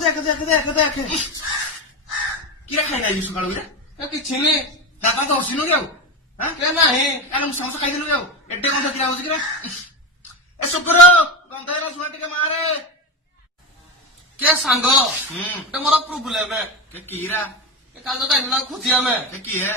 देख देख देख देख किरा खाई ना सकाल କିଛି ନି दादा तो हसिनु क्या କେ ନାହିଁ अरे मुझे समोसा खाई क्या एड्डे कौन सा किरा हो किरा ए सुपर गंधा सुना टिके मारे କେ ସାଙ୍ଗ ଏ ମୋର ପ୍ରୋବ୍ଲେମ के कीरा କାଲି ତ ଯାଇଥିଲୁ ନା ଖୋଜି ଆମେ के की है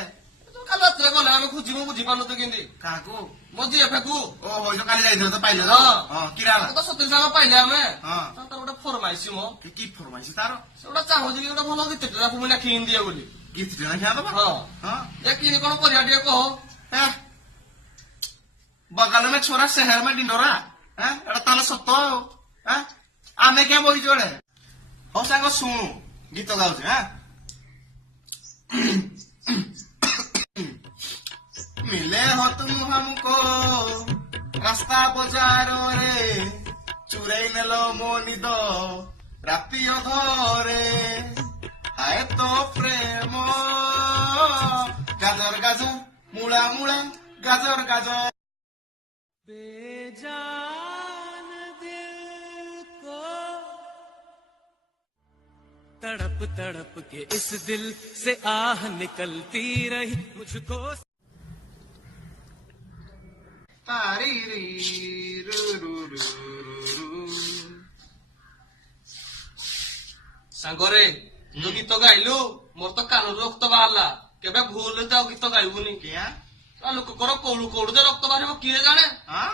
କାଲି ରାତିରେ ଗଲେ ଆମେ ଖୋଜିବୁ ବୁଝିପାରୁନୁ ତୁ କେମିତି काको ମୋ ଜିଏଫକୁ ओ हो जो काली जाई तो पाइले हां हां कीरा ତ ସତୀଶ ସାଙ୍ଗ ପାଇଲେ ଆମେ हां ତାର ଗୋଟେ ଫରମାଇସି ମୋ के की फरमाइश तारो ସେ ଗୋଟେ ଚାହୁଁଛି କି ଗୋଟେ ଭଲ ଗୀତଟେ ତାକୁ ମୁଁ କିଣି ଦିଏ ବୋଲି गिफ्ट देना क्या दबा ହଁ हां ଯେ କିଣି କଣ କରିବା ଟିକେ କହ हैं बगल में छोरा शहर में डिंडोरा हैं एटा ताले सत्तो हैं आमे क्या बोई जोड़े हो सांग सुनु गीत गाउछ हैं मिले हो तुम हमको रास्ता बाजारो रे चुराई नेलो मोनी दो राती अधरे हाय तो प्रेम गाजर गाजर मुड़ा मुड़ा गाजर गाजर बेजान दिल को तड़प तड़प के इस दिल से आह निकलती रही मुझको तारी री रू रू रू रू ସାଙ୍ଗରେ ତୁ ଗୀତ ଗାଇଲୁ ମୋର ତ କାନରୁ ରକ୍ତ ବାହାରିଲା କେବେ ଭୁଲରେ ତ ଆଉ ଗୀତ ଗାଇବୁନି क्या ଲୋକଙ୍କର କୋଉଠୁ କୋଉଠୁ ଯେ ରକ୍ତ ବାହାରିବ କିଏ ଜାଣେ हाँ